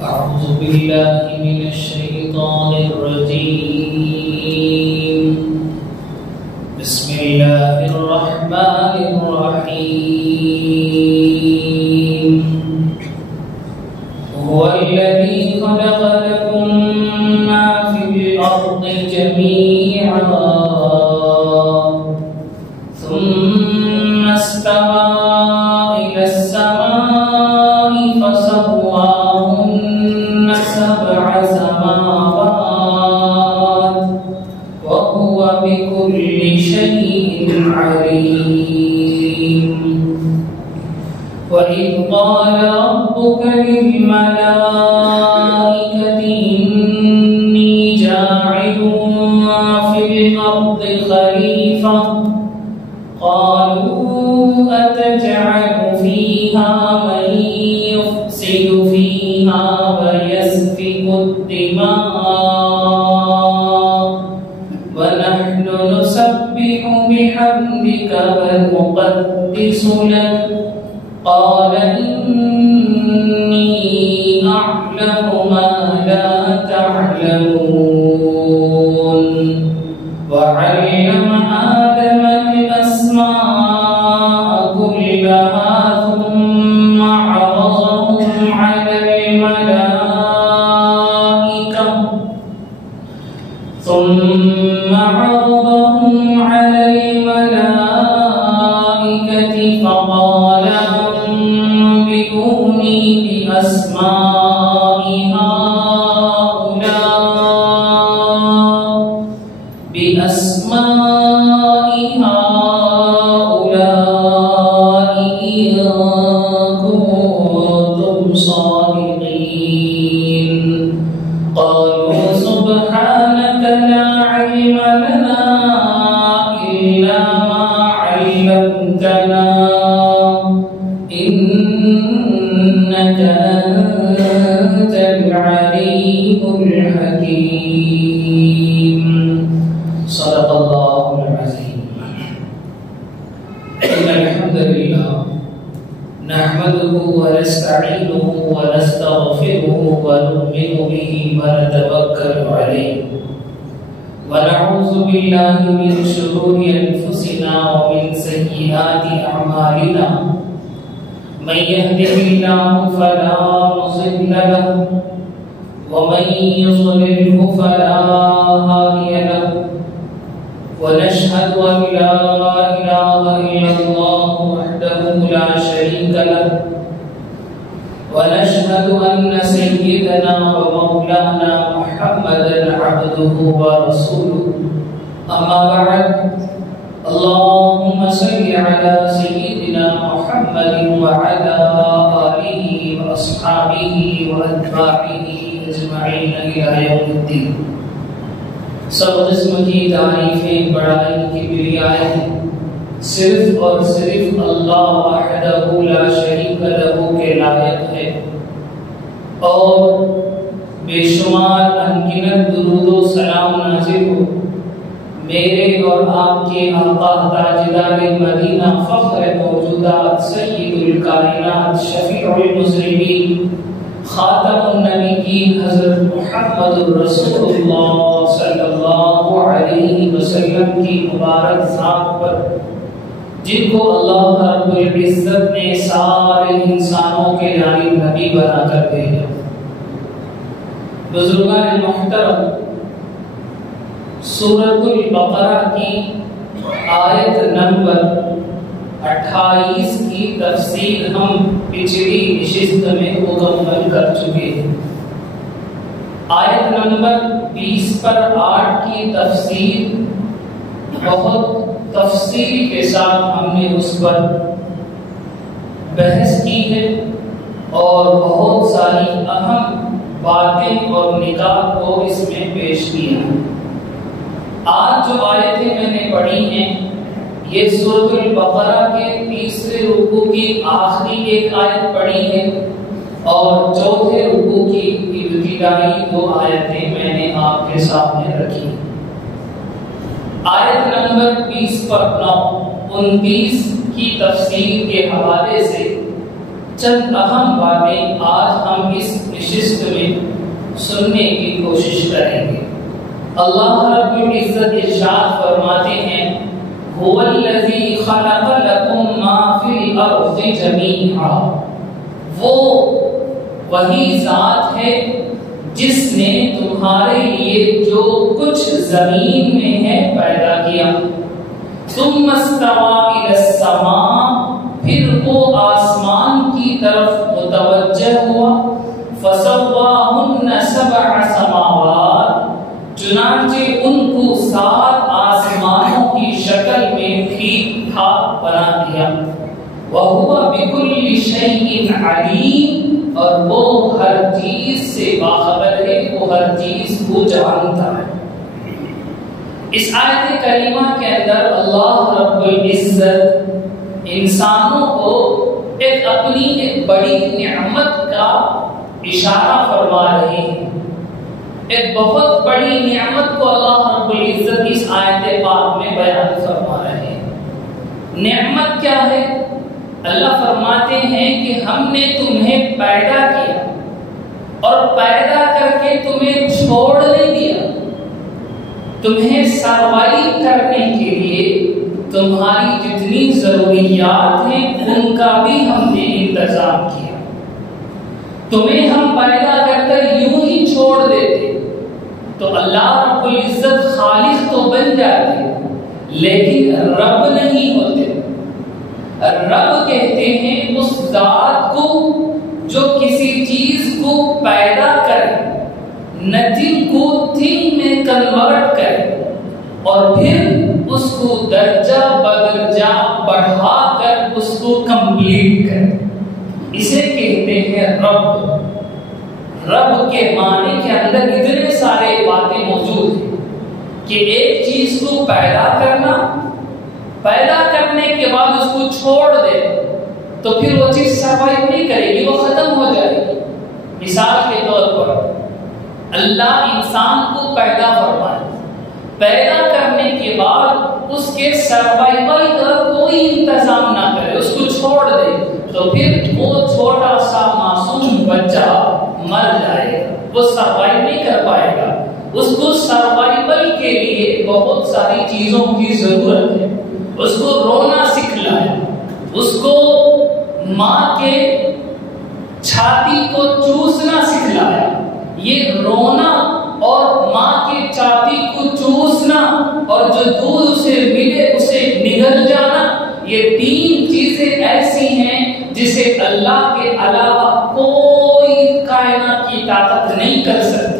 أعوذ بالله من الشيطان الرجيم. بسم الله الرحمن الرحيم. هو الذي خلق لكم ما في الأرض جميعا ثم استوى إلى السماء فسواهن سبع سماوات وهو بكل شيء عليم. وإذ قال ربك للملائكة إني جاعل في الأرض خليفة قالوا أتجعل فيها من يفسد فيها ويسفك الدماء ونحن نسبح بحمدك ونقدس لك قال إني أعلم ما لا تعلمون. وعلم آدم الأسماء كلها ثم عرضهم على الملائكة فقال أنبئوني بأسماء هؤلاء إن كنتم صادقين. قالوا سبحانك لا علم لنا إلا ما علمتنا إنك أنت العليم الحكيم. صدق الله العظيم. إن الحمد لله نحمده ونستعينه ونستغفره ونؤمن به ونتوكل عليه ونعوذ بالله من شرور أنفسنا ومن سيئات أعمالنا. من يهده الله فلا مضل له ومن يضلله فلا هادي له. ونشهد أن لا إله إلا الله وحده لا شريك له ونشهد أن سيدنا ومولانا محمدا عبده ورسوله. أما بعد اللهم صل على سيدنا محمد وعلى آله وأصحابه وأتباعه أجمعين إلى يوم الدين. سب قسم کی تعریفیں بڑائی کی بریائیں صرف اور صرف اللہ وحدہ لا شریک لہ کے لائق ہے، اور بے شمار انگنت درود و سلام نازل ہو میرے اور آپ کے آقا تاجدار مدینہ فخر موجودات سید الکائنات شفیع المذنبین خاتم النبیین حضرت محمد رسول اللہ صلی اللہ علیہ وسلم کی مبارک ذات پر، جن کو اللہ رب العزت نے سارے انسانوں کے یعنی نبی بنا کر بھیجا۔ بزرگان محترم، سورۃ البقرہ کی آیت نمبر 28 کی تفسیر ہم پچھلی نشست میں مکمل کر چکے ہیں۔ آیت نمبر 20 پر 8 کی تفسیر بہت تفصیل کے ساتھ ہم نے اس پر بحث کی ہے اور بہت ساری اہم باتیں اور نکات کو اس میں پیش کیا ہے۔ آج جو آیتیں میں نے پڑھی ہیں یہ سورۃ البقرہ کے تیسرے رکوع کی آخری ایک آیت پڑھی ہے اور چوتھے رکوع کی ابتدائی 2 آیتیں میں نے آپ کے سامنے رکھی۔ آیت نمبر 20 پر 29 کی تفسیر کے حوالے سے چند اہم باتیں آج ہم اس نشست میں سننے کی کوشش کریں گے۔ اللہ رب العزت ارشاد فرماتے ہیں هو الذی خلق لکم ما فی الارض جمیعا، وہ وہی ذات ہے جس نے تمہارے لیے جو کچھ زمین میں ہے پیدا کیا۔ ثم استوى الى السماء، پھر وہ آسمان کی طرف متوجہ ہوا۔ فسواہن سبع سماوات، چنانچہ ان کو 7 آسمانوں کی شکل میں ٹھیک ٹھاک بنا دیا۔ وَهُوَ بِكُلِّ شَيْءٍ عَلِيمٌ، اور وہ ہر چیز سے باخبر ہے، وہ ہر چیز کو جانتا ہے۔ اس آیت کریمہ کے اندر اللہ رب العزت انسانوں کو اپنی ایک بڑی نعمت کا اشارہ فرما رہے ہیں۔ ایک بہت بڑی نعمت کو اللہ رب العزت اس آیت پاک میں بیان فرما رہے ہیں۔ نعمت کیا ہے؟ اللہ فرماتے ہیں کہ ہم نے تمہیں پیدا کیا اور پیدا کر کے تمہیں چھوڑ نہیں دیا، تمہیں سروائیو کرنے کے لیے تمہاری جتنی ضروریات ہیں ان کا بھی ہم نے انتظام کیا۔ تمہیں ہم پیدا کر کر یوں ہی چھوڑ دیتے تو اللہ رب العزت خالق تو بن جاتے لیکن رب نہیں ہوتے۔ رب کہتے ہیں اس ذات کو جو کسی چیز کو پیدا کرے، نتھنگ کو تھنگ میں کنورٹ کرے اور پھر اس کو درجہ بدرجہ بڑھا کر اس کو کمپلیٹ کرے، اسے کہتے ہیں رب۔ رب کے معنی کے اندر اتنے سارے باتیں موجود ہیں کہ ایک چیز کو پیدا کرنا، پیدا کرنے کے بعد اس کو چھوڑ دے تو پھر وہ چیز سروائیو نہیں کرے گی، وہ ختم ہو جائے گی۔ مثال کے طور پر اللہ انسان کو پیدا فرمائے، پیدا کرنے کے بعد اس کے سروائیول کا کوئی انتظام نہ کرے، اس کو چھوڑ دے تو پھر وہ چھوٹا سا معصوم بچہ مر جائے گا، وہ سروائیو نہیں کر پائے گا۔ اس کو سروائیول کے لیے بہت ساری چیزوں کی ضرورت ہے۔ اس کو رونا سکھلایا، اس کو ماں کے چھاتی کو چوسنا سکھلایا۔ یہ رونا اور ماں کی چھاتی کو چوسنا اور جو دودھ اسے ملے اسے نگل جانا، یہ 3 چیزیں ایسی ہیں جسے اللہ کے علاوہ کوئی کائنات کی طاقت نہیں کر سکتی۔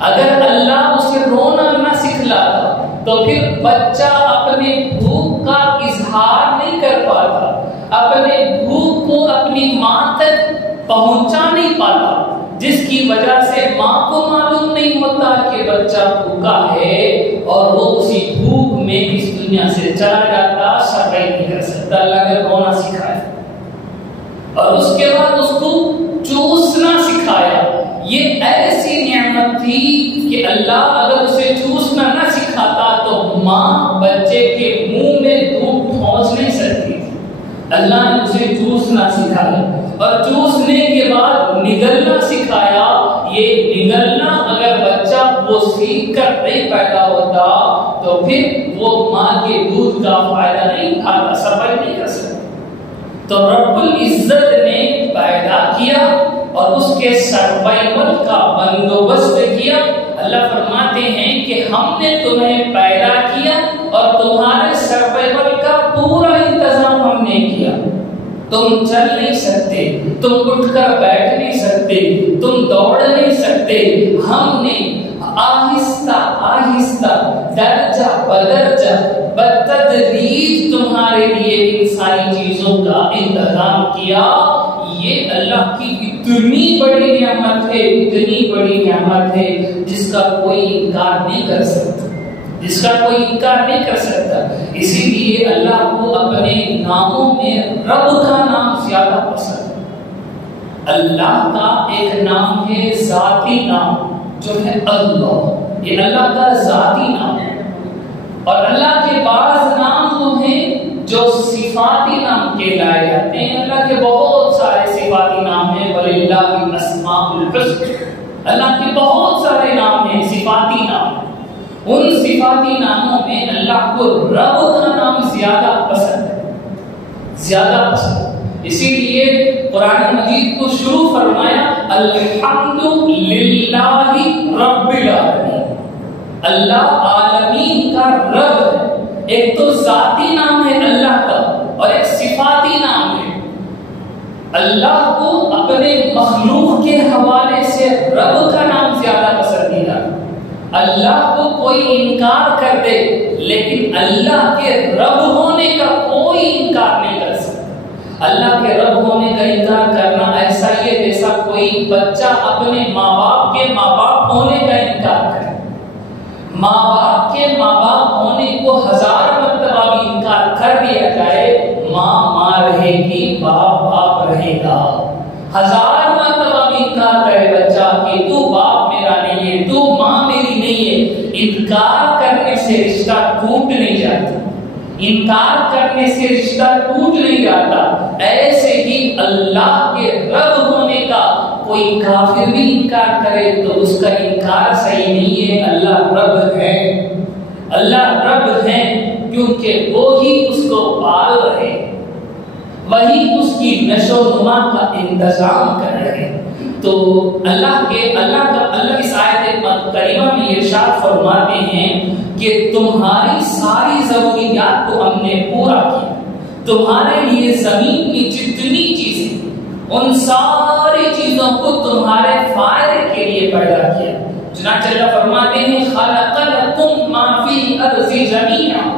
اگر اللہ اسے رونا نہ سکھلاتا تو پھر بچہ اپنے بھوک کا اظہار نہیں کر پاتا، اپنے بھوک کو اپنی ماں تک پہنچا نہیں پاتا، جس کی وجہ سے ماں کو معلوم نہیں ہوتا کہ بچہ بھوکا ہے اور وہ اسی بھوک میں اس دنیا سے چلا جاتا، سروائیو نہیں کر سکتا۔ اللہ نے رونا سکھایا اور اس کے بعد اس کو چوسنا سکھایا۔ یہ ایسی نعمت تھی کہ اللہ اگر اسے چوسنا نہ سکھاتا تو ماں بچے کے منہ میں دودھ پہنچ نہیں سکتی تھی۔ اللہ نے اسے چوسنا سکھایا اور چوسنے کے بعد نگلنا سکھایا۔ یہ نگلنا اگر بچہ وہ سیکھ کر نہیں پیدا ہوتا تو پھر وہ ماں کے دودھ کا فائدہ نہیں اٹھاتا، سروائیو نہیں کر سکتا۔ تو رب العزت نے پیدا کیا اور اس کے سروائیول کا بندوبست کیا۔ اللہ فرماتے ہیں کہ ہم نے تمہیں پیدا کیا اور تمہارے سروائیول کا پورا انتظام ہم نے کیا۔ تم چل نہیں سکتے، تم اٹھ کر بیٹھ نہیں سکتے، تم دوڑ نہیں سکتے، ہم نے آہستہ آہستہ درجہ بدرجہ بتدریج تمہارے لیے ان ساری چیزوں کا انتظام کیا۔ یہ اللہ کی اتنی بڑی نعمت ہے، اتنی بڑی نعمت ہے جس کا کوئی انکار نہیں کر سکتا، جس کا کوئی انکار نہیں کر سکتا۔ اسی لیے اللہ کو اپنے ناموں میں رب کا نام زیادہ پسند ہے۔ اللہ کا ایک نام ہے ذاتی نام جو ہے اللہ، یہ اللہ کا ذاتی نام ہے، اور اللہ کے بعض نام وہ ہیں جو صفاتی نام کہلائے جاتے ہیں۔ اللہ کے بہت سارے صفات الاسماء الحسن. اللہ کے بہت سارے نام ہیں، صفاتی نام. ان صفاتی ناموں میں اللہ کو رب کا نام زیادہ پسند ہے، زیادہ پسند. اسی لیے قرآن مجید کو شروع فرمایا الحمد للہ رب العالمین. اللہ عالمین کا رب ہے. ایک تو ذاتی نام ہے اللہ کا اور ایک صفاتی نام ہے. اللہ کو اپنے مخلوق کے حوالے سے رب کا نام زیادہ پسندیدہ. اللہ کو کوئی انکار کر دے لیکن اللہ کے رب ہونے کا کوئی انکار نہیں کر سکتا. اللہ کے رب ہونے کا انکار کرنا ایسا ہی ہے جیسا کوئی بچہ اپنے ماں باپ کے ماں باپ ہونے کا انکار کرے. ماں باپ کے ماں باپ ہونے کو 1000 مرتبہ بھی انکار کر دیا جائے، ماں ماں رہے گی، باپ باپ رہے گا. 1000 مرتبہ بھی انکار کرے بچہ کہ تو باپ میرا نہیں ہے، تو ماں میری نہیں ہے، انکار کرنے سے رشتہ ٹوٹ نہیں جاتا. انکار کرنے سے رشتہ ٹوٹ نہیں جاتا. ایسے ہی اللہ کے رب ہونے کا کوئی کافر بھی انکار کرے تو اس کا انکار صحیح نہیں ہے. اللہ رب ہے، اللہ رب ہے کیونکہ وہی اس کو پال رہے، وہی اس کی نشو و نما کا انتظام کر رہے. تو اللہ اس آیت کریمہ میں ارشاد فرماتے ہیں کہ تمہاری ساری ضروریات کو ہم نے پورا کیا. تمہارے لیے زمین کی جتنی چیزیں، ان ساری چیزوں کو تمہارے فائدے کے لیے پیدا کیا. چنانچہ اللہ فرماتے ہیں خلق لکم ما فی الارض جمیعا.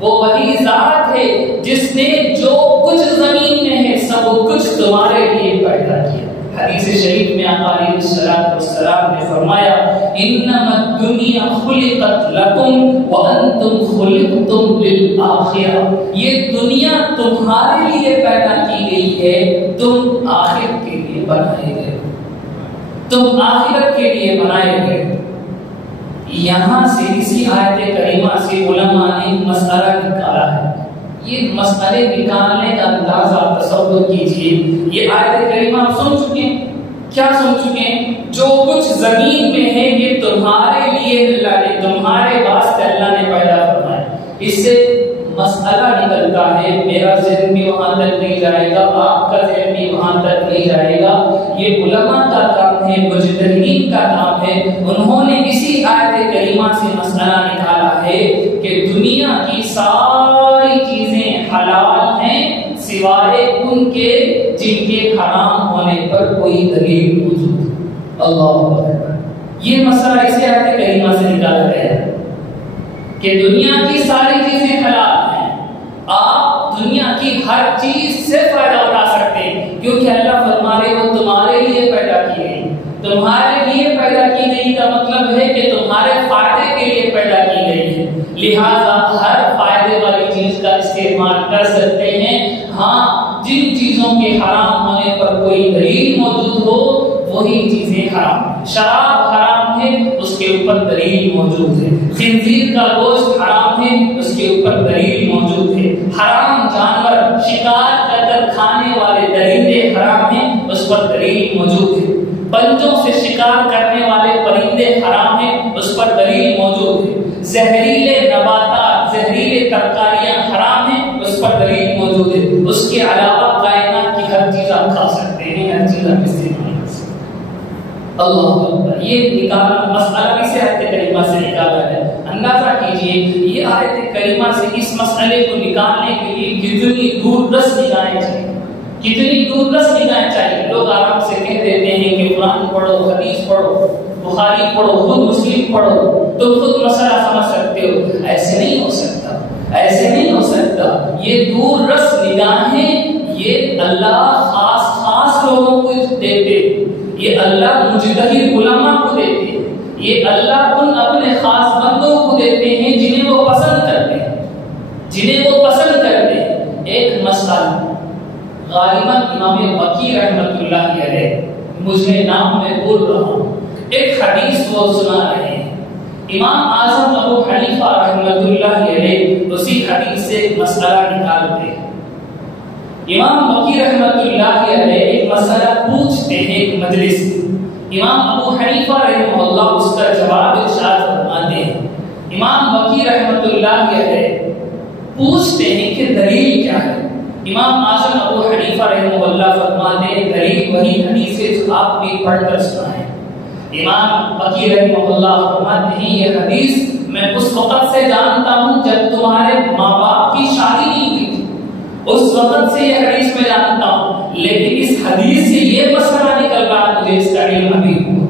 وہ وہی ذات ہے جس نے جو کچھ زمین میں ہے سب کچھ تمہارے لیے پیدا کیا. حدیث شریف میں آقا علیہ الصلوۃ والسلام نے فرمایا انما الدنیا خلقت لکم وانتم خلقتم للآخرہ. یہ دنیا تمہارے لیے پیدا کی گئی ہے، تم آخرت کے لیے بنائے گئے، تم آخرت کے لیے بنائے گئے. یہاں سے اسی آیت کریمہ سے علماء نے مسئلہ نکالا ہے. یہ مسئلے نکالنے کا اندازہ تصور کیجئے. یہ آیت کریمہ آپ سن چکے ہیں. کیا سن چکے ہیں؟ جو کچھ زمین میں ہے یہ تمہارے لیے اللہ نے، تمہارے واسطے اللہ نے پیدا فرمایا. اس سے مسئلہ نکلتا ہے، میرا ذہن بھی وہاں تک نہیں جائے گا، آپ کا ذہن بھی وہاں تک نہیں جائے گا. یہ علماء کا کام ہے، مجتہدین کا کام ہے. انہوں نے اسی آیت کریمہ سے مسئلہ نکالا ہے کہ دنیا کی ساری چیزیں حلال ہیں سوائے ان کے جن کے حرام ہونے پر کوئی دلیل موجود ہے. اللہ اکبر. یہ مسئلہ اسی آیت کریمہ سے نکالا گیا ہے کہ دنیا کی ساری چیزیں حلال ہیں. آپ دنیا کی ہر چیز سے فائدہ اٹھا سکتے ہیں کیونکہ اللہ فرما رہے وہ تمہارے لیے پیدا کی گئی. تمہارے لیے پیدا کی گئی کا مطلب ہے کہ تمہارے فائدے کے لیے پیدا کی گئی ہے. لہذا ہر فائدے والی چیز کا استعمال کر سکتے ہیں. ہاں، جن چیزوں کے حرام ہونے پر کوئی دلیل موجود ہو وہی چیزیں حرام. شراب حرام ہے، اس کے اوپر دلیل موجود ہے. خنزیر کا گوشت حرام ہے، اس کے اوپر دلیل موجود ہے. حرام جانور شکار کر کر کھانے والے درندے حرام ہیں، اس پر دلیل موجود ہے. پنجوں سے شکار کرنے والے پرندے حرام ہیں، اس پر دلیل موجود ہے. زہریلے نباتات، زہریلے ترکاریاں حرام ہیں، اس پر دلیل موجود ہے. اس کے علاوہ کائنات کی ہر چیز آپ کھا سکتے ہیں، ہر چیز آپ استعمال کر سکتے ہیں. اللہ اکبر. یہ نکالنا مسئلہ کسی آیت کریمہ سے نکالا ہے. اندازہ کیجئے یہ آیت کریمہ سے اس مسئلے کو نکالنے کے لیے کتنی دور رس نگاہیں چاہیے، کتنی دور رس نگاہیں چاہیے. لوگ آرام سے کہہ دیتے ہیں کہ قرآن پڑھو، حدیث پڑھو، بخاری پڑھو، خود مسلم پڑھو تو خود مسئلہ سمجھ سکتے ہو. ایسے نہیں ہو سکتا، ایسے نہیں ہو سکتا. یہ دور رس نگاہیں یہ اللہ خاص لوگوں کو دیتے، یہ اللہ مجتہد علماء کو دیتے، یہ اللہ ان اپنے خاص بندوں کو دیتے ہیں جنہیں وہ پسند کرتے ہیں، جنہیں وہ پسند کرتے ہیں. ایک مسئلہ غالباً امام وقی رحمۃ اللہ علیہ، مجھے نام میں بول رہا ہوں، ایک حدیث وہ سنا رہے ہیں. امام اعظم ابو حنیفہ رحمۃ اللہ علیہ اسی حدیث سے مسئلہ نکالتے ہیں. امام بقی رحمۃ اللہ علیہ ایک مسئلہ پوچھتے ہیں ایک مجلس میں، امام ابو حنیفہ رحمہ اللہ اس کا جواب ارشاد فرماتے ہیں۔ امام بقی رحمۃ اللہ علیہ پوچھتے ہیں کہ دلیل کیا ہے؟ امام اعظم ابو حنیفہ رحمہ اللہ فرماتے ہیں دلیل وہی حدیث ہے جو آپ نے پڑھ کر سنا ہے۔ امام بقی رحمہ اللہ فرماتے ہیں یہ حدیث میں اس وقت سے جانتا ہوں جب تمہارے ماں باپ کی شادی نہیں ہوئی تھی، اس وقت سے یہ حدیث میں جانتا ہوں، لیکن اس حدیث سے یہ مسئلہ نکل رہا مجھے اس کا علم ابھی ہوا،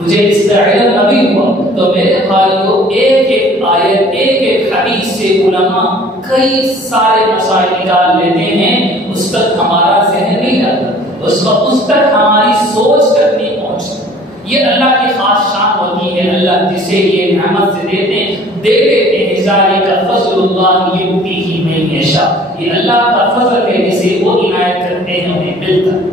مجھے اس کا علم ابھی ہوا۔ تو میرے بھائیوں ایک ایک آیت ایک ایک حدیث سے علماء کئی سارے مسائل نکال لیتے ہیں، اس تک ہمارا ذہن نہیں جاتا، اس تک ہماری سوچ تک نہیں پہنچتی۔ یہ اللہ کی خاص شان ہوتی ہے، اللہ جسے یہ نعمت سے دے دیتے ہیں، ذالک فضل اللہ یؤتیہ من یشاء، یہ اللہ کا فضل ہے جسے وہ عنایت کرتے ہیں انہیں ملتا۔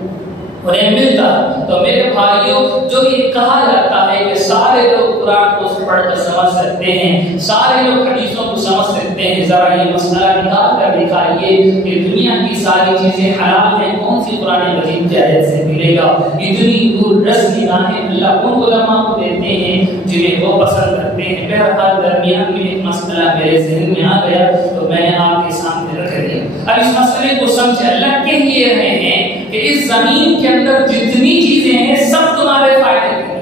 تو میرے بھائیوں جو یہ کہا جاتا ہے کہ سارے لوگ قرآن کو پڑھ کر سمجھ سکتے ہیں، سارے لوگ حدیثوں کو سمجھ سکتے ہیں، ذرا یہ مسئلہ نکال کر دکھائیے کہ دنیا کی ساری چیزیں حلال ہیں، کون سی قرآن مجید کی آیت سے ملے گا؟ اتنی دور رس نگاہیں اللہ ان علماء کو دیتے ہیں جنہیں وہ پسند کرتے ہیں۔ بہرحال درمیان میں ایک مسئلہ میرے ذہن میں آ گیا تو میں نے آپ کے سامنے رکھ دیا۔ اب اس مسئلے کو سمجھے، اللہ کہہ یہ رہے ہیں کہ اس زمین کے اندر جتنی چیزیں ہیں سب تمہارے فائدے کے لیے،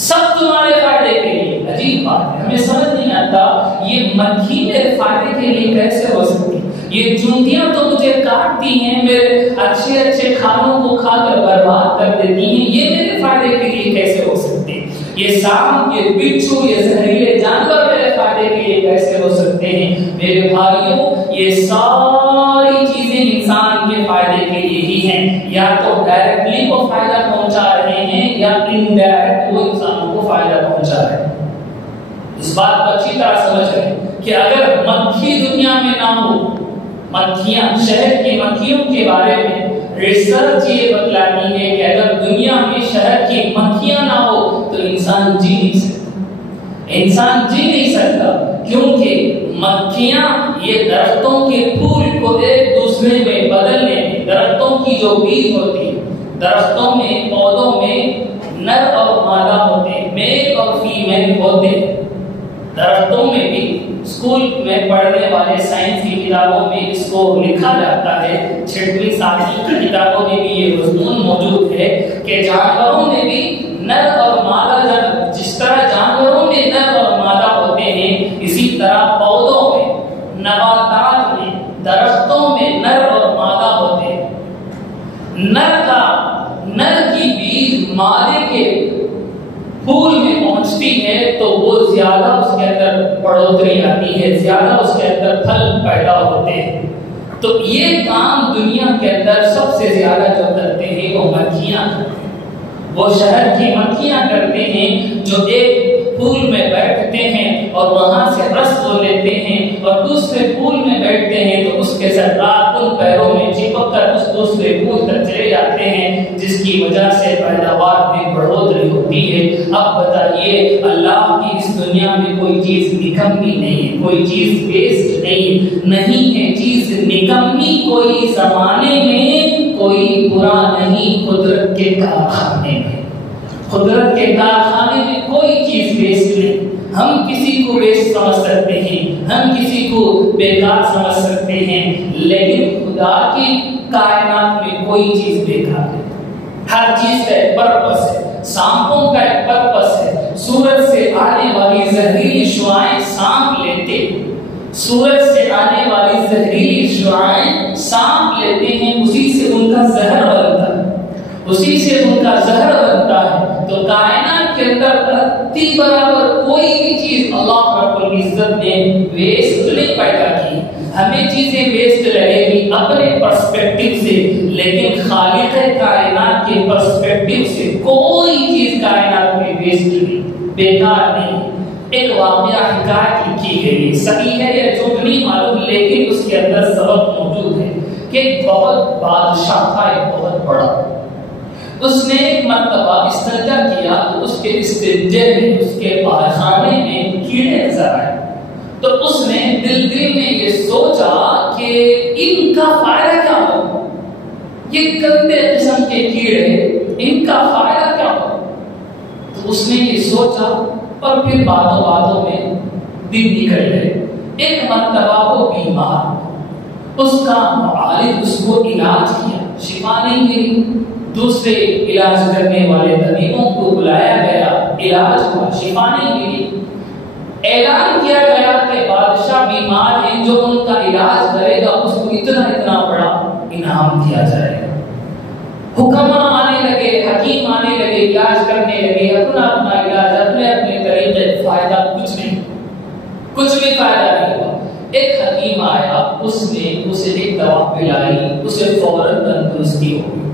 سب تمہارے فائدے کے لیے۔ عجیب بات ہے، ہمیں سمجھ نہیں آتا یہ مکھی میرے فائدے کے لیے کیسے ہو سکتی؟ یہ چونٹیاں تو مجھے کاٹتی ہیں، میرے اچھے اچھے کھانوں کو کھا کر برباد کر دیتی ہیں، یہ میرے فائدے کے لیے کیسے ہو سکتے؟ یہ سانپ، یہ بچھو، یہ زہریلے جانور میرے فائدے کے لیے کیسے ہو سکتے ہیں؟ میرے بھائیوں یہ ساری چیزیں انسان کے فائدے کے لیے ہی ہیں، یا تو ڈائریکٹلی وہ فائدہ پہنچا رہے ہیں یا انڈائریکٹ وہ انسانوں کو فائدہ پہنچا رہے ہیں۔ اس بات کو اچھی طرح سمجھ رہے ہیں کہ اگر مکھی دنیا میں نہ ہو، مکھیاں، شہد کی مکھیوں کے بارے میں ریسرچ یہ بتلاتی ہے کہ اگر دنیا میں شہد کی مکھیاں نہ ہو تو انسان جی نہیں سکتا، انسان جی نہیں سکتا، کیونکہ مکھیاں یہ درختوں کے پھول کو ایک دوسرے میں بدلنے میں، درختوں کی جو بیج ہوتی ہے، درختوں میں پودوں میں نر اور مادہ ہوتے ہیں، میل اور فیمیل ہوتے ہیں۔ درختوں میں بھی اسکول میں پڑھنے والے سائنس کی کتابوں میں اس کو لکھا جاتا ہے، 6ویں 7ویں کی کتابوں میں بھی یہ مضمون موجود ہے کہ جانوروں میں بھی نر اور مادہ، جس طرح جانوروں میں نر اور مادہ ہوتے ہیں اسی طرح پودوں میں، نباتات میں، درختوں میں نر اور مادہ ہوتے ہیں۔ نر کی بیج مادے کے پھول میں پہنچتی ہے تو وہ زیادہ اس کے اندر بڑھوتری آتی ہے، زیادہ اس کے اندر پھل پیدا ہوتے ہیں۔ تو یہ کام دنیا کے اندر سب سے زیادہ جو کرتے ہیں وہ مکھیاں کرتے ہیں، وہ شہد کی مکھیاں کرتے ہیں جو ایک پھول میں بیٹھتے ہیں اور وہاں سے رس کو لیتے ہیں اور دوسرے پھول میں بیٹھتے ہیں تو اس کے ذرات ان پیروں میں چپک کر اس دوسرے پھول تک چلے جاتے ہیں، جس کی وجہ سے پیداوار میں بڑھوتری ہوتی ہے۔ اب بتائیے اللہ کی اس دنیا میں کوئی چیز نکمی نہیں ہے، کوئی چیز ویسٹ نہیں ہے، چیز نکمی کوئی زمانے میں کوئی برا نہیں، قدرت کے کارخانے میں، قدرت کے کارخانے میں کوئی چیز ویسٹ نہیں۔ ہم کسی کو ویسٹ سمجھ سکتے ہیں، ہم کسی کو بیکار سمجھ سکتے ہیں، لیکن خدا کی کائنات میں کوئی چیز بیکار نہیں، ہر چیز کا ایک پرپس ہے۔ سانپوں کا ایک پرپس ہے، سورج سے آنے والی زہریلی شعاعیں سانپ لیتے، سورج سے آنے والی زہریلی شعاعیں سانپ لیتے ہیں، اسی سے ان کا زہر بنتا ہے، اسی سے ان کا زہر بنتا ہے۔ تو کائنات کے اندر رتی برابر کوئی بھی چیز اللہ رب العزت نے ویسٹ نہیں پیدا کی۔ ہمیں چیزیں ویسٹ لگے گی اپنے پرسپیکٹو سے، لیکن خالق کائنات کے پرسپیکٹو سے کوئی چیز کائنات میں ویسٹ نہیں، بیکار نہیں۔ ایک واقعہ حکایت لکھی گئی، صحیح ہے یا جھوٹ نہیں معلوم، لیکن اس کے اندر سبب موجود ہے کہ ایک بہت بادشاہ تھا، ایک بہت بڑا، اس نے ایک مرتبہ استنجا کیا تو اس کے استنجے میں، اس کے پاخانے میں کیڑے نظر آئے۔ تو اس نے دل میں یہ سوچا کہ ان کا فائدہ کیا ہو، یہ گندے قسم کے کیڑے، ان کا فائدہ کیا ہو؟ تو اس نے یہ سوچا اور پھر باتوں میں دن نکل گئے۔ ایک مرتبہ وہ بیمار، اس کا معالج اس کو علاج کیا، شفا نہیں ملی، دوسرے علاج کرنے والے طبیبوں کو بلایا گیا، علاج ہوا، شفا نہیں ملی۔ اعلان کیا گیا کہ بادشاہ بیمار ہیں، جو ان کا علاج کرے گا اس کو اتنا بڑا انعام دیا جائے گا۔ حکماں آنے لگے، حکیم آنے لگے، علاج کرنے لگے، اپنا علاج، اپنے طریقے، فائدہ کچھ بھی فائدہ نہیں ہوا۔ ایک حکیم آیا، اس نے اسے ایک دوا پلائی، اسے فوراً تندرستی ہو گئی،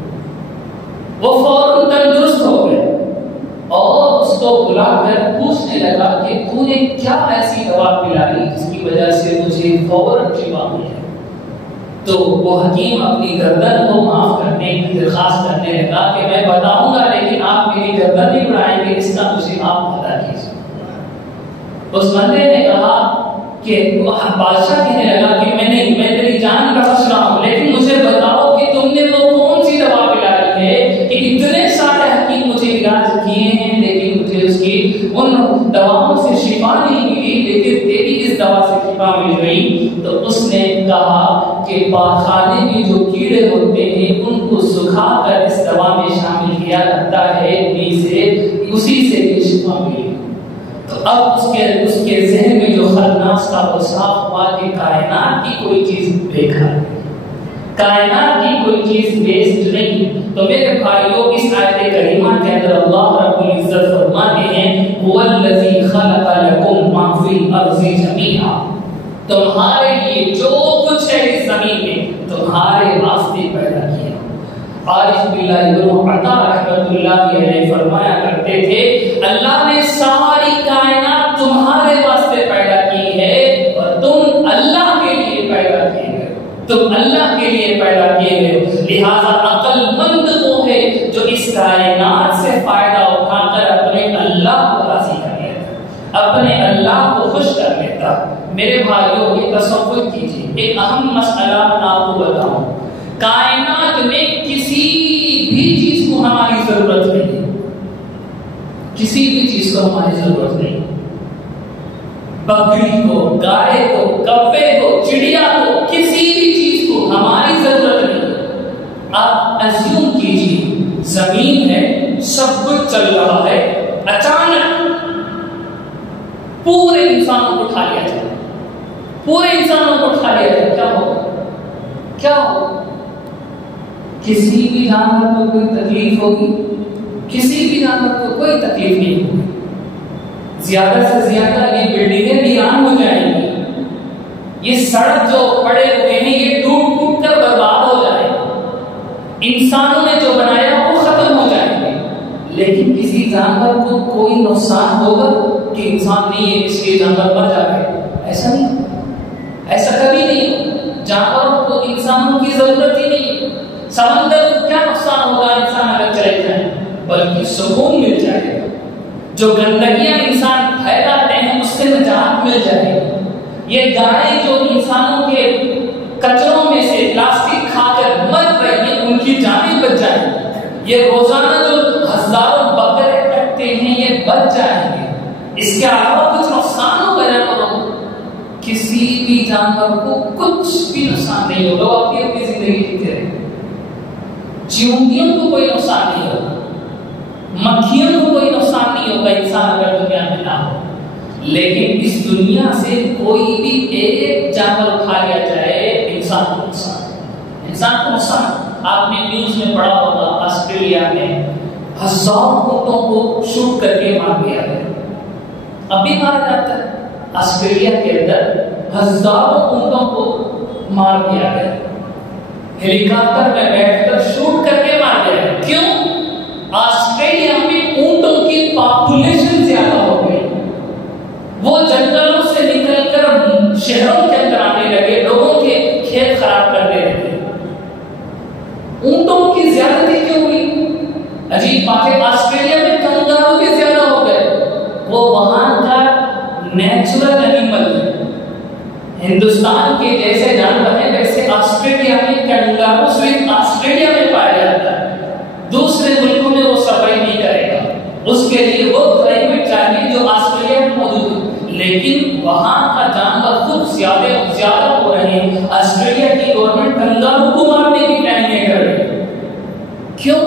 وہ فوراً تندرست ہو گئے اور اس کو بلا کر پوچھنے لگا کہ تو نے کیا ایسی دوا پلائی جس کی وجہ سے مجھے فوراً شفا ملی؟ تو وہ حکیم اپنی گردن کو معاف کرنے کی درخواست کرنے لگا کہ میں بتاؤں گا لیکن آپ میری گردن نہیں بڑھائیں گے، اس کا مجھے آپ ادا کیجیے۔ اس بندے نے کہا کہ بادشاہ کہنے لگا کہ میں تیری جان بخش رہا ہوں، لیکن مجھے بتاؤ کہ تم نے وہ کون سی دوا پلائی ہے کہ اتنے سارے حکیم مجھے علاج کیے ہیں لیکن مجھے اس کی ان دواؤں سے شفا نہیں ملی، لیکن تیری اس دوا سے شفا مل گئی۔ تو اس نے کہا کہ پاخانے میں جو کیڑے ہوتے ہیں ان کو سکھا کر اس دوا میں شامل کیا جاتا ہے، اسی سے یہ شفا ملی۔ تو اب اس کے ذہن میں جو خناس کا وہ صاف ہوا کہ کائنات کی کوئی چیز بیکار ہے، کائنات کی کوئی چیز ویسٹ نہیں۔ تو میرے بھائیوں، اس آیت کریمہ کے اندر اللہ رب العزت فرماتے ہیں هو الذی خلق لکم ما فی الارض جمیعا، تمہارے لیے جو کچھ ہے اس زمین میں تمہارے واسطے پیدا کیا۔ عارف باللہ ابن عطا رحمۃ اللہ علیہ فرمایا کرتے تھے اللہ نے ساری کائنات تمہارے واسطے پیدا کی ہے اور تم اللہ کے لیے پیدا کیے گئے، تم اللہ کے لیے پیدا کیے گئے، لہذا عقل مند وہ ہے جو اس کائنات سے فائدہ اٹھا کر اپنے اللہ کو راضی کر لیتا، اپنے اللہ کو خوش کر لیتا۔ میرے بھائیوں، یہ تصور کیجیے، ایک اہم مسئلہ میں آپ کو بتاؤں، کائنات میں کسی بھی چیز کو ہماری ضرورت نہیں، کسی بھی چیز کو ہماری ضرورت نہیں، بکری کو، گائے کو، کبے کو، چڑیا کو، کسی بھی چیز کو ہماری ضرورت نہیں۔ آپ اسیوم کیجیے زمین ہے، سب کچھ چل رہا ہے، اچانک پورے انسانوں کو اٹھا لیا جائے، پورے انسانوں کو اٹھا لیا جائے، کیا ہوگا؟ کیا ہوگا؟ کسی بھی جانور کو کوئی تکلیف ہوگی؟ کسی بھی جانور کو کوئی تکلیف نہیں ہوگی، زیادہ سے زیادہ یہ بلڈنگیں ویران ہو جائیں گی، یہ سڑک جو پڑے ہوئے ہیں یہ ٹوٹ ٹوٹ کر برباد ہو جائے گا، انسانوں نے جو بنایا وہ ختم ہو جائیں گے، لیکن کسی جانور کو کوئی نقصان ہوگا کہ انسان نہیں ہے اس لیے جانور مر جائے؟ ایسا نہیں، ایسا کبھی نہیں۔ جانوروں کو انسانوں کی ضرورت ہی نہیں، سمندر کو کیا نقصان ہوگا انسان اگر چلے جائیں، بلکہ سکون مل جائے گا، جو گندگیاں انسان پھیلاتے ہیں اس سے نجات مل جائے گی۔ یہ گائیں جو انسانوں کے کچروں میں سے پلاسٹک کھا کر مر رہی ہیں ان کی جانیں بچ جائیں گی، یہ روزانہ جو ہزاروں بکرے کٹتے ہیں یہ بچ جائیں گے، اس کے علاوہ کچھ نقصان ہوگا جانوروں کو؟ کسی بھی جانور کو کچھ بھی نقصان نہیں ہوگا، وہ اپنی اپنی زندگی جیتے رہے، چیونٹیوں کو کوئی نقصان نہیں ہوگا، مکھیوں کو کوئی نقصان نہیں ہوگا انسان اگر دنیا میں نہ ہو، لیکن اس دنیا سے کوئی بھی ایک جانور اٹھا لیا جائے انسان کو نقصان، انسان کو نقصان۔ آپ نے نیوز میں پڑھا ہوگا آسٹریلیا میں 1000 اونٹوں کو شوٹ کر کے مار دیا گیا، اب بھی مارا جاتا ہے آسٹریلیا کے اندر، 1000 اونٹوں کو مار دیا گیا، ہیلی کاپٹر میں بیٹھ کر شوٹ کر کے مار دیا گیا۔ کیوں؟ آسٹریلیا میں اونٹوں کی پاپولیشن زیادہ ہو گئی، وہ جنگلوں سے نکل کر شہروں کے اندر آنے لگے، لوگوں کے کھیت خراب کرنے لگے۔ اونٹوں کی زیادتی کیوں ہوئی؟ عجیب بات ہے، آسٹریلیا میں کنگارو بھی زیادہ ہو گئے، وہ وہاں کا نیچرل اینیمل ہے، ہندوستان کے جیسے جانور ہیں ویسے آسٹریلیا میں کنگارو صرف آسٹریلیا میں پایا جاتا ہے، دوسرے ملکوں میں وہ سروائی نہیں کرے گا، اس کے لیے وہ کلائمیٹ چاہیے جو آسٹریلیا میں موجود ہے، لیکن وہاں کا جانور خود زیادہ ہو رہے ہیں۔ آسٹریلیا کی گورنمنٹ کنگارو کو مارنے کی پلاننگ کر رہی ہے، کیوں؟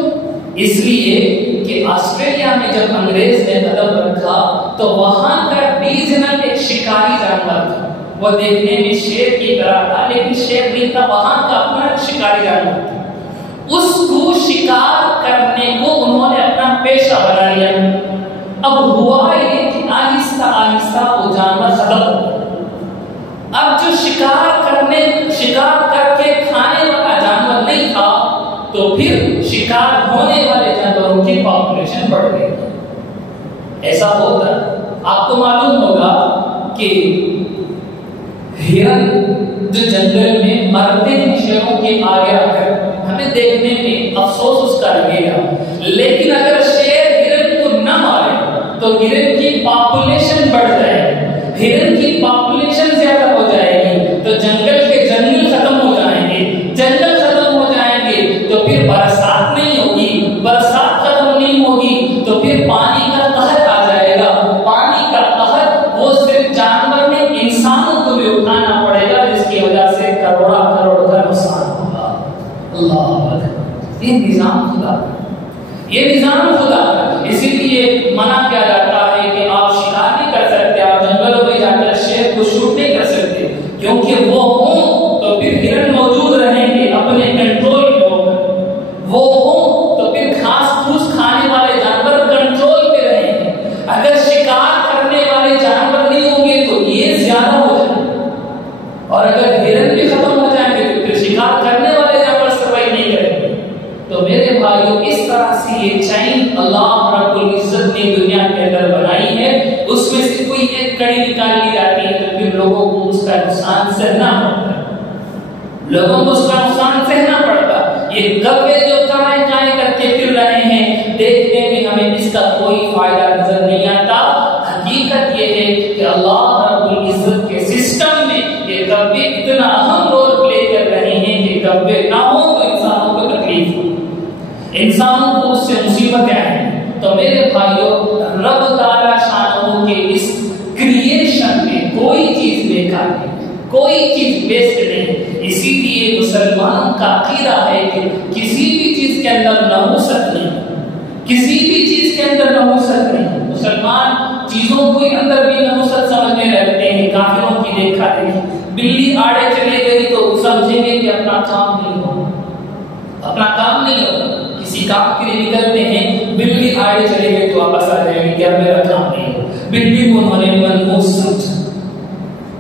اس لیے کہ آسٹریلیا میں جب انگریز نے قدم رکھا تو وہاں کا ریجنل ایک شکاری جانور تھا، وہ دیکھنے میں شیر کی طرح تھا لیکن شیر نہیں تھا، وہاں کا اپنا شکاری جانور تھا، اس کو شکار کرنے کو انہوں نے اپنا پیشہ بنا لیا۔ اب ہوا یہ کہ آہستہ آہستہ وہ جانور ختم ہو گیا۔ اب جو شکار کر کے کھانے والا جانور نہیں تھا تو پھر شکار ہونے والے جانوروں کی پاپولیشن بڑھ گئی۔ ایسا ہوتا ہے، آپ کو معلوم ہوگا کہ ہرن جو جنگل میں مرتے ہیں شیروں کے آگے آ کر، ہمیں دیکھنے میں افسوس اس کا لگے گا، لیکن اگر شیر ہرن کو نہ مارے تو ہرن کی پاپولیشن بڑھ جائے گی، ہرن کی پاپولیشن زیادہ ہو جائے گی تو جنگل کے جنگل ختم ہو جائیں گے، جنگل ختم ہو جائیں گے تو پھر برسات نہیں ہوگی، برسات ختم نہیں ہوگی تو پھر پانی کا قحط آ جائے گا، پانی کا قحط وہ صرف جانور میں انسانوں کو بھی اٹھانا پڑے گا، جس کی وجہ سے کروڑ کا نقصان ہوگا۔ اللہ اکبر، یہ نظام خدا کا، یہ نظام خدا کا، اسی لیے منع کیا جاتا ہے کہ آپ شکار نہیں کر سکتے، آپ جنگلوں میں جا کر شیر کو شوٹ نہیں کر سکتے، کیونکہ وہ ہوں تو پھر ہرن موجود رہیں گے اپنے کنٹرول میں ہو کر، وہ ہوں تو پھر گھاس پھوس کھانے والے جانور کنٹرول میں رہیں گے، اگر شکار کرنے والے جانور نہیں ہوں گے تو یہ زیادہ ہو جائیں گے، اور اگر ہرن بھی ختم ہو جائیں گے تو پھر شکار کرنے والے جانور سروائیو نہیں کریں گے۔ تو میرے بھائیوں، اس طرح سے یہ چین اللہ رب العزت نے دنیا کے اندر بنائی ہے، اس میں سے کوئی ایک کڑی نکال لی جاتی ہے تو پھر لوگوں کو اس کا نقصان سہنا پڑتا ہے، لوگوں کو اس کا نقصان سہنا پڑتا ہے۔ یہ کوے جو کائیں کر کے پھر رہے ہیں، دیکھنے میں ہمیں اس کا کوئی فائدہ نظر نہیں آتا، حقیقت یہ ہے کہ اللہ رب العزت کے سسٹم میں یہ کوے اتنا اہم رول پلے کر رہے ہیں کہ کوے نہ ہو تو انسانوں کو تکلیف ہو، انسانوں کو اس سے مصیبتیں آئیں۔ تو میرے بھائیوں، رب تعالیٰ شانہ کے اس کریشن میں کوئی چیز بیکار نہیں، کوئی چیز ویسٹ نہیں، اسی لیے مسلمان کا عقیدہ ہے کہ کسی بھی چیز کے اندر نحوست نہیں، کسی بھی چیز کے اندر نحوست نہیں۔ مسلمان چیزوں کو اندر بھی نحوست سمجھنے لگتے ہیں، کافروں کی دیکھا دیکھی، بلی آڑے چلے گئی تو سمجھیں گے کہ اپنا کام نہیں ہوگا، اپنا کام نہیں ہوگا، کسی کام کے لیے نکلتے ہیں، بلی آڑے چلے گئے تو واپس آ جائے گی، کیا میرا کام نہیں ہوگا، بلی کو انہوں نے منحوس سمجھا۔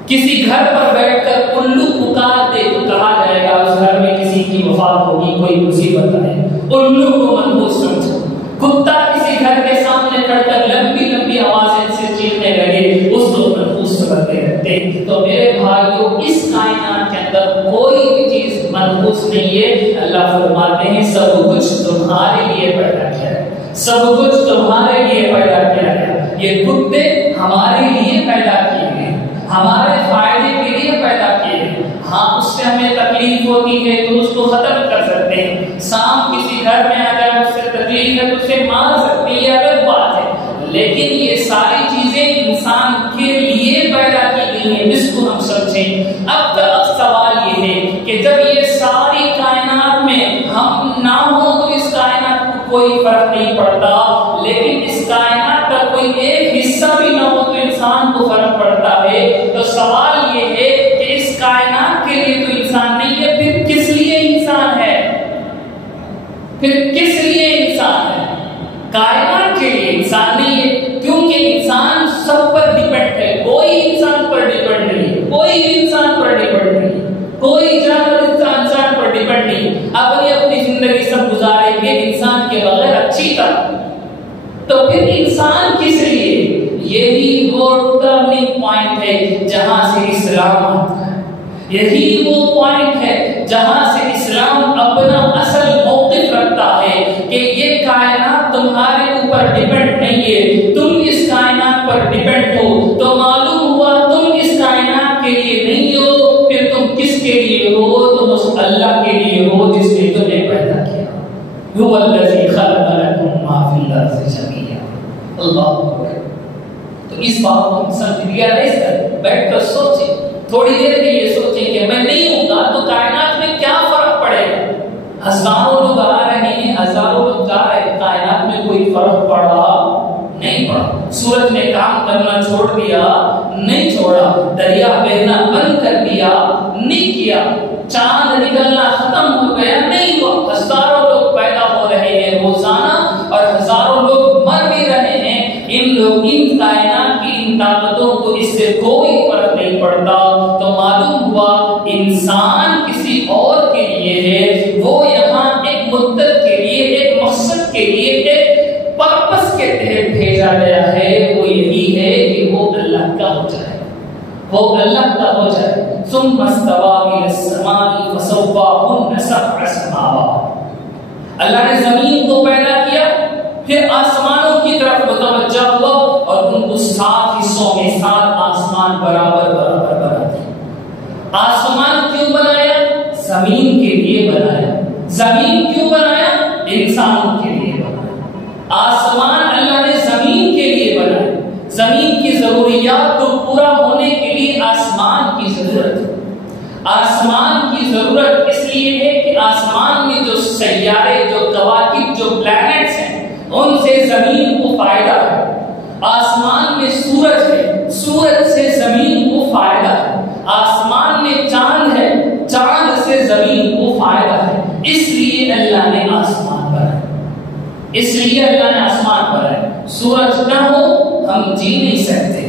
کسی گھر پر بیٹھ کر الو پکارتے تو کہا جائے گا اس گھر میں کسی کی وفات ہوگی، کوئی مصیبت ہے، الو کو منحوس سمجھا۔ کتا کسی گھر کے سامنے کھڑ کر لمبی لمبی آوازیں سے چیخنے لگے، اس کو منحوس سمجھتے رہتے۔ تو میرے بھائیوں، اس کائنات کے اندر کوئی بھی چیز منحوس نہیں ہے۔ اللہ فرماتے ہیں سب کچھ تمہارے لیے پیدا کیا ہے، سب کچھ تمہارے لیے پیدا کیا ہے۔ یہ کتے ہمارے لیے پیدا کیے گئے، ہمارے فائدے کے لیے پیدا کیے گئے۔ ہاں، اس سے ہمیں تکلیف ہوتی ہے تو اس کو ختم کر سکتے ہیں، سانپ کسی گھر میں آ جائے اس سے تکلیف ہے تو اسے مار سکتے ہیں، یہ الگ بات ہے، لیکن یہ ساری چیزیں انسان کے لیے پیدا کی گئی ہیں، جس کو ہم سمجھیں۔ اب سوال یہ ہے کہ جب یہ ساری کائنات میں ہم نہ ہوں تو اس کائنات کو کوئی فرق نہیں پڑتا، لیکن اس کائنات کا کوئی ایک حصہ بھی نہ ہو تو انسان کو فرق پڑتا ہے۔ تو سوال یہ ہے کہ اس کائنات کے لیے تو انسان نہیں ہے، پھر کس لیے انسان ہے؟ پھر کس لیے انسان ہے؟ کائنات کے لیے انسان نہیں ہے، کیونکہ انسان سب پر ڈیپینڈ ہے، کوئی انسان پر ڈیپینڈ نہیں، کوئی انسان پر ڈیپینڈ نہیں، کوئی جانور انسان پر ڈیپینڈ نہیں، اپنی اپنی زندگی سب گزاریں گے انسان کے بغیر اچھی طرح۔ تو پھر انسان کس لیے؟ یہی وہ ٹرننگ پوائنٹ ہے جہاں سے اسلام آتا ہے، یہی وہ پوائنٹ ہے جہاں سے اسلام اپنا اصل موقف رکھتا ہے کہ یہ کائنات تمہارے اوپر ڈیپینڈ نہیں ہے، تم اس کائنات پر ڈیپینڈ ہو۔ تو معلوم ہوا تم اس کائنات کے لیے نہیں ہو، هو الذي خلق لكم ما في الارض جميعا. اللہ اکبر. تو اس بات کو سمجھ لیا نہیں، بیٹھ کر سوچیں تھوڑی دیر کے لیے، سوچیں کہ میں نہیں ہوں گا تو کائنات میں کیا فرق پڑے گا. ہزاروں لوگ آ رہے ہیں، ہزاروں لوگ جا رہے ہیں، کائنات میں کوئی فرق پڑا نہیں پڑا. سورج نے کام کرنا چھوڑ دیا نہیں چھوڑا، دریا بہنا بند کر دیا نہیں کیا، چاند نکلنا ختم ہو گیا نہیں ہوا. ہزاروں لوگ پیدا ہو رہے ہیں روزانہ اور ہزاروں لوگ مر بھی رہے ہیں. ان کائنات کی ان طاقتوں کو اس سے کوئی فرق نہیں پڑتا. تو معلوم ہوا انسان کسی اور کے لیے ہے، وہ یہاں ایک مدت کے لیے، ایک مقصد کے لیے، ایک پرپس کے تحت بھیجا گیا ہے. وہ یہی ہے کہ وہ اللہ کا ہو جائے، وہ اللہ کا ہو جائے. ثم استوى الى السماء فسواهن سبع سماوات. اللہ نے زمین کو پیدا کیا، پھر آسمانوں کی طرف متوجہ ہوا اور ان کو 7 حصوں میں 7 آسمان برابر برابر بنا دیے. آسمان کیوں بنایا؟ زمین کے لیے بنایا. زمین کیوں بنایا؟ انسانوں کے لیے بنایا. آسمان اللہ نے زمین کے لیے بنایا. زمین کی ضروریات کو پورا ہونے کے لیے آسمان کی ضرورت ہے. آسمان کی ضرورت اس لیے ہے کہ آسمان میں جو سیارے، جو کواکب، جو پلانٹس ہیں، ان سے زمین کو فائدہ ہے. آسمان میں سورج ہے، سورج سے زمین کو فائدہ ہے. آسمان میں چاند ہے، چاند سے زمین کو فائدہ ہے. اس لیے اللہ نے آسمان بنایا، اس لیے اللہ نے آسمان بنایا. سورج نہ ہو ہم جی نہیں سکتے،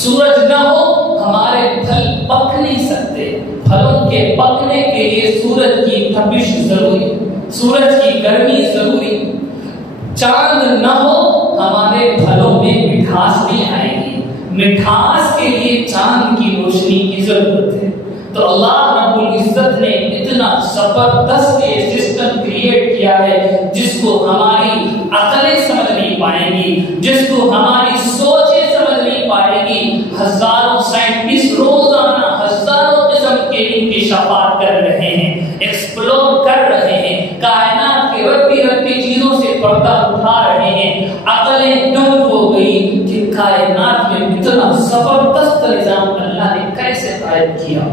سورج نہ ہو ہمارے پھل پک نہیں سکتے. پھلوں کے پکنے کے لیے سورج کی تپش ضروری، سورج کی گرمی ضروری. چاند نہ ہو ہمارے پھلوں میں مٹھاس نہیں آئے گی. مٹھاس کے لیے چاند کی روشنی کی ضرورت ہے. تو اللہ رب العزت نے اتنا زبردست سسٹم کریٹ کیا ہے جس کو ہماری عقلیں سمجھ نہیں پائیں گی، جس کو ہماری سوچیں سمجھ نہیں پائے گی. ہزاروں سائنٹسٹ روزانہ ہزاروں قسم کے انکشافات کر رہے ہیں، ایکسپلور کر رہے ہیں، کائنات کے رتی رتی چیزوں سے پردہ اٹھا رہے ہیں. عقلیں دم ہو گئی کہ کائنات میں اتنا زبردست نظام اللہ نے کیسے قائم کیا،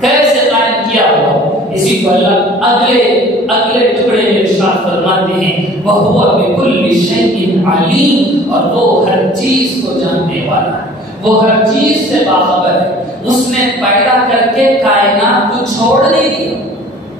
کیسے قائم کیا ہوا. اسی کو اللہ اگلے ٹکڑے میں ارشاد فرماتے ہیں وَهُوَ بِكُلِّ شَيْءٍ عَلِيمٌ. اور وہ ہر چیز کو جاننے والا ہے، وہ ہر چیز سے باخبر ہے. اس نے پیدا کر کے کائنات کو چھوڑ نہیں دیا.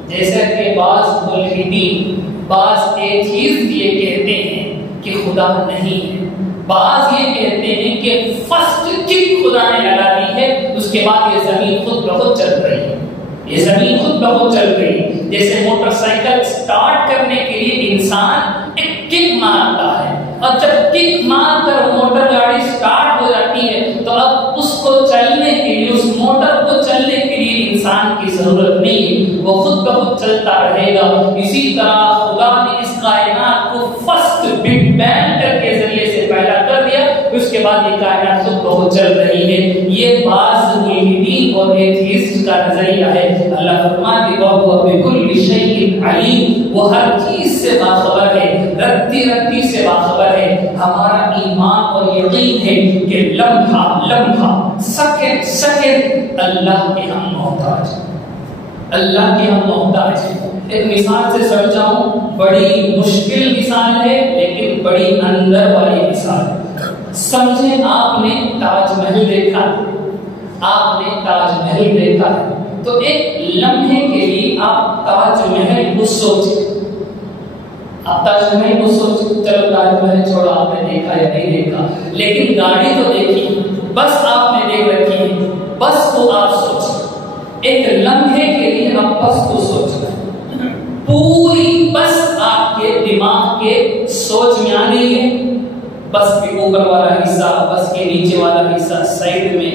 جیسا کہ بعض ملحدین، بعض ایتھیسٹ یہ کہتے ہیں کہ خدا نہیں ہے، بعض یہ کہتے ہیں کہ فرسٹ کک خدا نے لگا دی ہے، اس کے بعد یہ زمین خود بخود چل رہی ہے، یہ زمین خود بخود چل رہی ہے. جیسے موٹر سائیکل سٹارٹ کرنے کے لیے انسان ایک کک مارتا ہے، اور جب کک مار کر موٹر گاڑی سٹارٹ ہو جاتی ہے تو اب اس کو چلنے کے لیے، اس موٹر کو چلنے کے لیے انسان کی ضرورت نہیں ہے، وہ خود بخود چلتا رہے گا. اسی طرح خدا نے اس کائنات کو فرسٹ بگ بینگ کر کے ذریعے سے پیدا کر دیا، اس کے بعد یہ کائنات خود بخود چل رہی ہے. یہ بعض ملحدین اور ایتھیسٹ کا نظریہ ہے. اللہ فرماتے ہیں وَهُوَ بِكُلِّ شَيْءٍ عَلِيمٌ. وہ ہر چیز سے باخبر ہے، رتی رتی سے باخبر ہے. ہمارا ایمان اور یقین ہے کہ لمحہ لمحہ، سیکنڈ سیکنڈ اللہ کے ہم محتاج ہیں، اللہ کے ہم محتاج ہیں. ایک مثال سے سمجھاؤں، بڑی مشکل مثال ہے لیکن بڑی اندر والی مثال ہے. سمجھیں آپ نے تاج محل دیکھا، آپ نے تاج محل دیکھا ہے تو ایک لمحے کے لیے آپ تاج محل کو سوچیں. آپ تاج محل کو سوچیں، چلو تاج محل چھوڑا، آپ نے دیکھا یا نہیں دیکھا، لیکن گاڑی تو دیکھی، بس آپ نے دیکھ رکھی ہے، بس کو آپ سوچیں. ایک لمحے کے لیے آپ بس کو سوچیں، پوری بس آپ کے دماغ کے سوچ میں آ رہی ہے. بس کے اوپر والا حصہ، بس کے نیچے والا حصہ، سائڈ میں.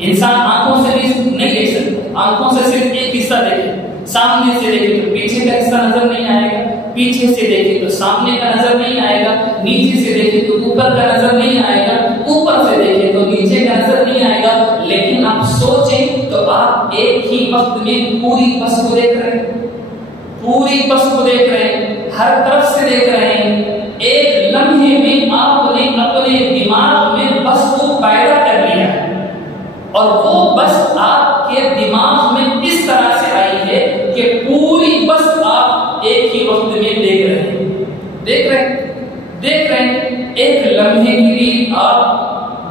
انسان آنکھوں سے نہیں دیکھ سکتا، آنکھوں سے صرف ایک حصہ دیکھے، سامنے سے دیکھے تو پیچھے کا حصہ نظر نہیں آئے گا، پیچھے سے دیکھے تو سامنے کا نظر نہیں آئے گا، نیچے سے دیکھے تو اوپر کا نظر نہیں آئے گا، اوپر سے دیکھے تو نیچے کا نظر نہیں آئے گا. لیکن آپ سوچیں تو آپ ایک ہی وقت میں پوری بس کو دیکھ رہے ہیں، پوری بس کو دیکھ رہے ہیں، ہر طرف سے دیکھ رہے ہیں، ایک لمحے میں آپ نے اپنے دماغ میں بس کو پیدا کر لیا ہے، اور وہ بس آپ کے دماغ میں اس طرح سے آئی ہے کہ پوری بس آپ ایک ہی وقت میں دیکھ رہے ہیں، ایک لمحے کے لیے آپ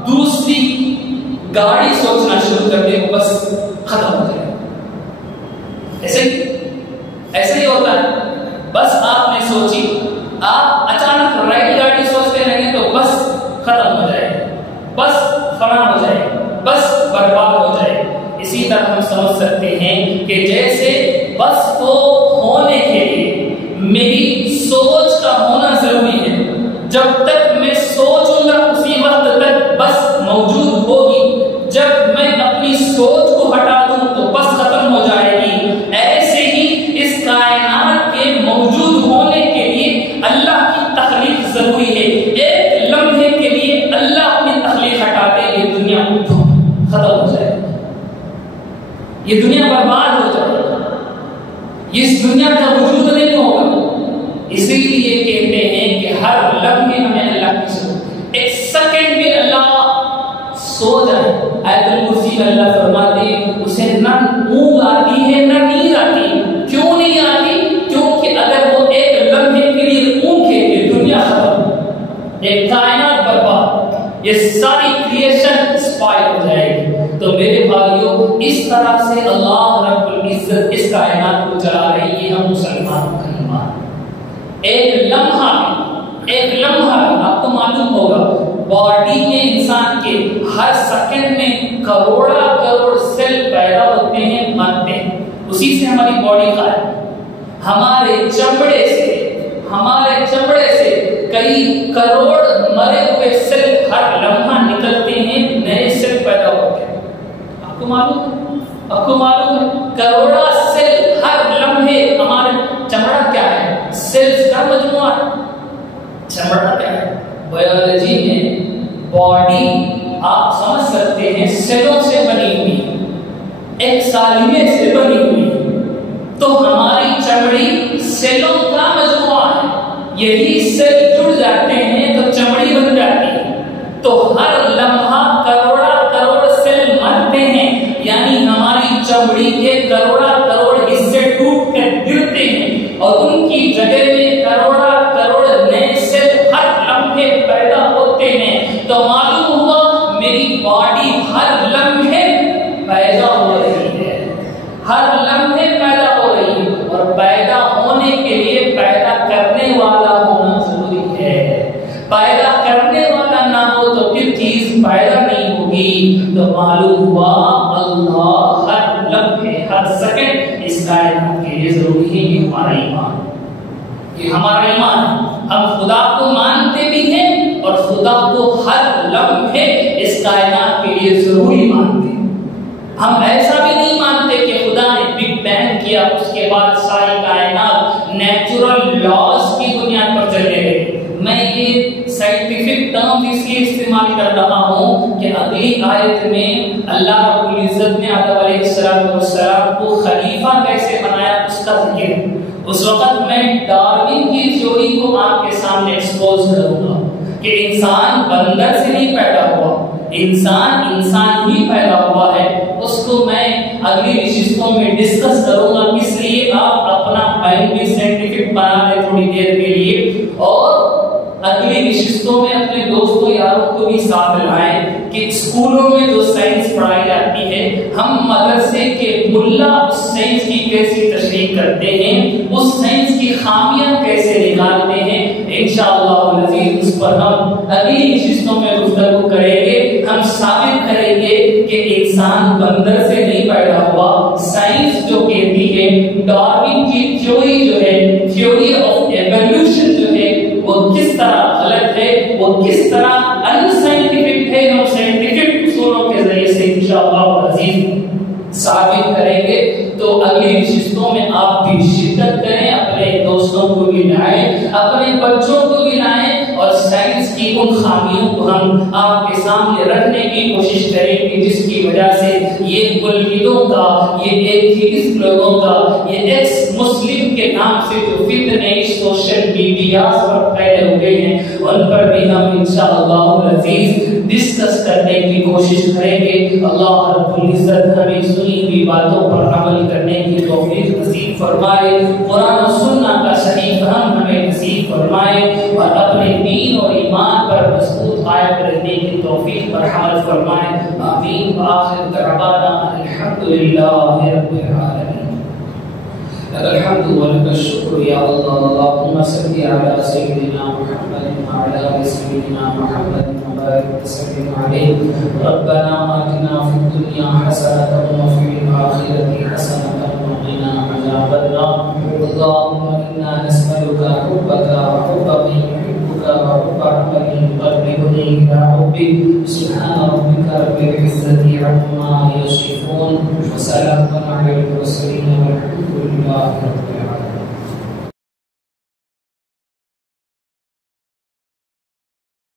دوسری گاڑی سوچنا شروع کر دیں، بس ختم ہو جائے۔ ایسے ہی ہوتا ہے، بس آپ نے سوچی، آپ اچانک ریل گاڑی سوچنے لگے تو بس ختم ہو جائے، بس فنا ہو جائے، بس برباد ہو جائے۔ اسی طرح ہم سمجھ سکتے ہیں کہ جیسے بس کو ہونے کے لیے میری سوچ کا ہونا ضروری ہے، جب تک میں سوچوں گا اسی وقت تک بس موجود ہوگی، جب میں اپنی سوچ کو ہٹا دوں تو بس ختم ہو جائے گی۔ ایسے ہی اس کائنات کے موجود ہونے کے لیے اللہ کی تخلیق ضروری ہے۔ ایک لمحے کے لیے اللہ اپنی تخلیق ہٹا دے، یہ دنیا ختم ہو جائے، یہ دنیا برباد ہو جائے، اس دنیا کا وجود نہیں ہوگا۔ اسی لیے کہتے ہیں کہ ہر لمحے ہمیں اللہ کی ضرورت، ایک سیکنڈ بھی اللہ سو جائے۔ آیت الکرسی میں اللہ فرماتے ہیں اسے نہ اونگ آتی ہے نہ نیند آتی۔ کیوں نہیں آتی؟ کیونکہ اگر وہ ایک لمحے کے لیے اونگے یہ دنیا ختم، ایک کائنات برباد، یہ ساری کریشن اسپائل ہو جائے گی۔ تو میرے بھائیوں، اس طرح سے اللہ رب العزت اس کائنات کو چلا رہی ہے۔ ہم مسلمانوں کا ایمان ایک لمحہ آپ کو معلوم ہوگا، باڈی میں انسان کے ہر سیکنڈ میں کروڑ سیل پیدا ہوتے ہیں، مرتے ہیں، اسی سے ہماری باڈی کا ہے۔ ہمارے چمڑے سے کئی کروڑ مرے ہوئے سیل ہر لمحہ نکلتے ہیں، نئے سیل پیدا ہوتے ہیں۔ آپ کو معلوم ہے کروڑا سیل ہر لمحے۔ ہمارے چمڑا کیا ہے؟ سیلز کا مجموعہ ہے۔ چمڑا کیا ہے؟ بایولوجی میں باڈی آپ سمجھ سکتے ہیں سیلوں سے بنی ہوئی، ایک سالمے سے بنی ہوئی، تو ہماری چمڑی سیلوں کا مجموعہ ہے۔ یہی سیل جڑ جاتے ہیں تو چمڑی بن جاتی ہے۔ تو ہر لمحہ کروڑ سیل مرتے ہیں، یعنی ہماری چمڑی کے کروڑ حصے ٹوٹ کر گرتے ہیں، اور ان کی جگہ میں کروڑ نئے سیل ہر لمحے پیدا ہوتے ہیں۔ تو معلوم ہوا میری باڈی ہر لمحے پیدا ہو رہی ہے، ہر لمحے پیدا ہو رہی ہے، اور پیدا ہونے کے لیے پیدا کرنے والا ہونا ضروری ہے۔ پیدا کرنے والا نہ ہو تو پھر چیز پیدا نہیں ہوگی۔ تو معلوم ہوا اللہ ہر لمحے ہر سیکنڈ اس کائنات کے لیے ضروری ہے۔ یہ ہمارا ایمان، ہم خدا کو مانتے بھی ہیں اور خدا کو ہر لمحے اس کائنات کے لیے ضروری مانتے ہیں۔ ہم ایسا بھی نہیں مانتے کہ خدا نے بگ بینگ کیا، اس کے بعد ساری کائنات نیچرل لاز کی بنیاد پر چلے گئے۔ میں یہ سائنٹیفک ٹرم اس لیے استعمال کر رہا ہوں کہ اگلی آیت میں اللہ رب العزت نے آدم علیہ السلام کو خلیفہ کیسے بنایا اس کا ذکر ہے۔ اس وقت میں ڈارون کی تھیوری کو آپ کے سامنے ایکسپوز کروں گا کہ انسان بندر سے نہیں پیدا ہوا، انسان ہی پیدا ہوا ہے۔ اس کو میں اگلی نشستوں میں ڈسکس کروں گا، اس لیے آپ اپنا مائنڈ بھی سائنٹیفک بنا لیں تھوڑی دیر کے لیے، اور اگلی نشستوں میں اپنے دوستوں یاروں کو بھی ساتھ لائیں کہ اسکولوں میں جو سائنس پڑھائی جاتی ہے، ہم مدرسے کے ملا اس سائنس کی کیسی تشریح کرتے ہیں، اس سائنس کی خامیاں کیسے نکالتے ہیں۔ انشاءاللہ العزیز اس پر ہم اگلی نشستوں میں گفتگو کریں گے۔ ہم ثابت کریں گے کہ انسان بندر سے نہیں پیدا ہوا۔ سائنس جو کہتی ہے، ڈارون کی تھیوری جو ہے، تھیوری آف ایوولوشن جو ہے، وہ کس طرح غلط ہے، وہ کس طرح ان سائنٹیفک ہے، ہم سائنٹیفک اصولوں کے ذریعے سے انشاءاللہ العزیز ثابت کریں گے۔ تو اگلی نشستوں میں آپ بھی شرکت کریں، اپنے دوستوں کو بھی لائیں، اپنے بچوں کو بھی لائیں، اور سائنس کی ان خامیوں کو ہم آپ کے سامنے رکھنے کی کوشش کریں کہ جس کی وجہ سے یہ ملحدوں کا، یہ ایتھیسٹ لوگوں کا، یہ ایکس مسلم کے نام سے جو فتنے سوشل میڈیاز پر پھیلے ہوئے ہیں ان پر بھی ہم انشاءاللہ العزیز ڈسکس کرنے کی کوشش کریں گے. اللہ رب العزت ہمیں سنی ہوئی باتوں پر عمل کرنے کی توفیق نصیب فرمائے, قرآن و سنت کا صحیح فہم ہمیں نصیب فرمائے اور اپنے دین اور ایمان پر مضبوط قائم رہنے کی توفیق پر عمل فرمائے. آمین. آخر دعوانا الحمدللہ رب العالمین. الحمد ولك الشكر يا الله. اللهم صل على سيدنا محمد وعلى آل سيدنا محمد وبارك وسلم عليه. ربنا آتنا في الدنيا حسنة وفي الآخرة حسنة وقنا عذاب النار. اللهم إنا نسألك حبك وحب من يحبك وحب عمل يقربني إلى حبك. سبحان ربك رب العزة عما يصفون وسلام على المرسلين والحمد لله.